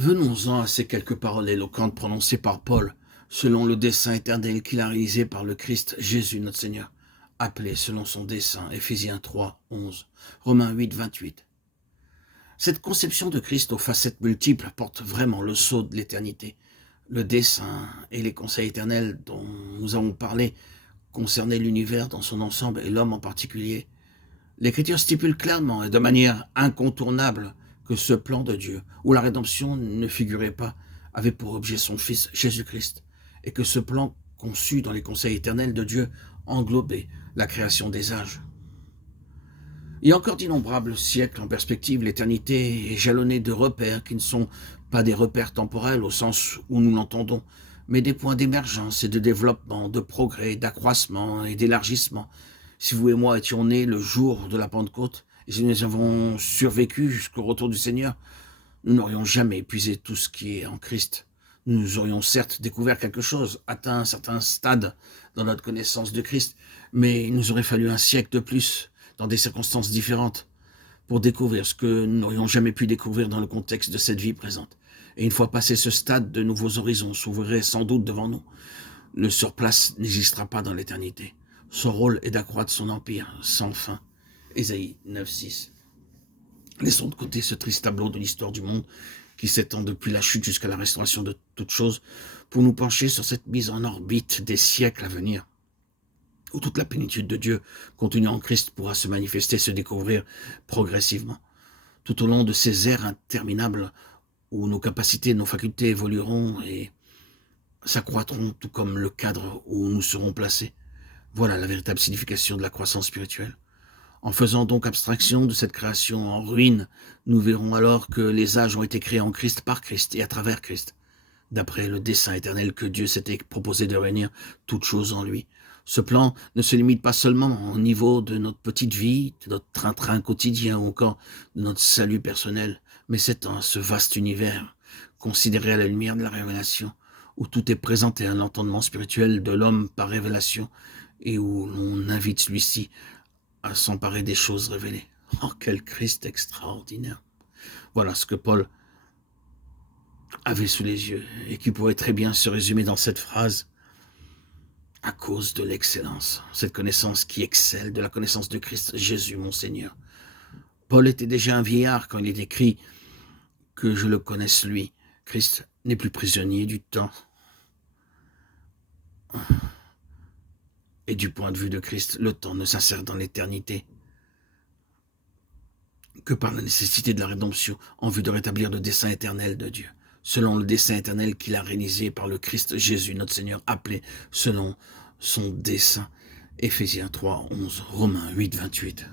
Venons-en à ces quelques paroles éloquentes prononcées par Paul, selon le dessein éternel qu'il a réalisé par le Christ Jésus notre Seigneur, appelé selon son dessein, Éphésiens 3, 11, Romains 8, 28. Cette conception de Christ aux facettes multiples porte vraiment le sceau de l'éternité. Le dessein et les conseils éternels dont nous avons parlé concernaient l'univers dans son ensemble et l'homme en particulier. L'Écriture stipule clairement et de manière incontournable que ce plan de Dieu, où la rédemption ne figurait pas, avait pour objet son Fils Jésus-Christ, et que ce plan conçu dans les conseils éternels de Dieu englobait la création des âges. Il y a encore d'innombrables siècles en perspective, l'éternité est jalonnée de repères qui ne sont pas des repères temporels au sens où nous l'entendons, mais des points d'émergence et de développement, de progrès, d'accroissement et d'élargissement. Si vous et moi étions nés le jour de la Pentecôte, et si nous avons survécu jusqu'au retour du Seigneur, nous n'aurions jamais épuisé tout ce qui est en Christ. Nous aurions certes découvert quelque chose, atteint un certain stade dans notre connaissance de Christ, mais il nous aurait fallu un siècle de plus, dans des circonstances différentes, pour découvrir ce que nous n'aurions jamais pu découvrir dans le contexte de cette vie présente. Et une fois passé ce stade, de nouveaux horizons s'ouvriraient sans doute devant nous. Le surplace n'existera pas dans l'éternité. Son rôle est d'accroître son empire sans fin. Ésaïe 9, 6. Laissons de côté ce triste tableau de l'histoire du monde qui s'étend depuis la chute jusqu'à la restauration de toutes choses pour nous pencher sur cette mise en orbite des siècles à venir, où toute la plénitude de Dieu contenue en Christ pourra se manifester, se découvrir progressivement. Tout au long de ces ères interminables où nos capacités, nos facultés évolueront et s'accroîtront, tout comme le cadre où nous serons placés. Voilà la véritable signification de la croissance spirituelle. En faisant donc abstraction de cette création en ruine, nous verrons alors que les âges ont été créés en Christ, par Christ et à travers Christ, d'après le dessein éternel que Dieu s'était proposé de réunir toutes choses en lui. Ce plan ne se limite pas seulement au niveau de notre petite vie, de notre train-train quotidien ou encore de notre salut personnel, mais s'étend à ce vaste univers, considéré à la lumière de la révélation, où tout est présenté à l'entendement spirituel de l'homme par révélation et où l'on invite celui-ci à s'emparer des choses révélées. Oh, quel Christ extraordinaire! Voilà ce que Paul avait sous les yeux et qui pourrait très bien se résumer dans cette phrase: à cause de l'excellence, cette connaissance qui excelle de la connaissance de Christ Jésus, mon Seigneur. Paul était déjà un vieillard quand il écrit que je le connaisse lui. Christ n'est plus prisonnier du temps. Et du point de vue de Christ, le temps ne s'insère dans l'éternité que par la nécessité de la rédemption en vue de rétablir le dessein éternel de Dieu, selon le dessein éternel qu'il a réalisé par le Christ Jésus, notre Seigneur, appelé selon son dessein. Éphésiens 3, 11, Romains 8, 28.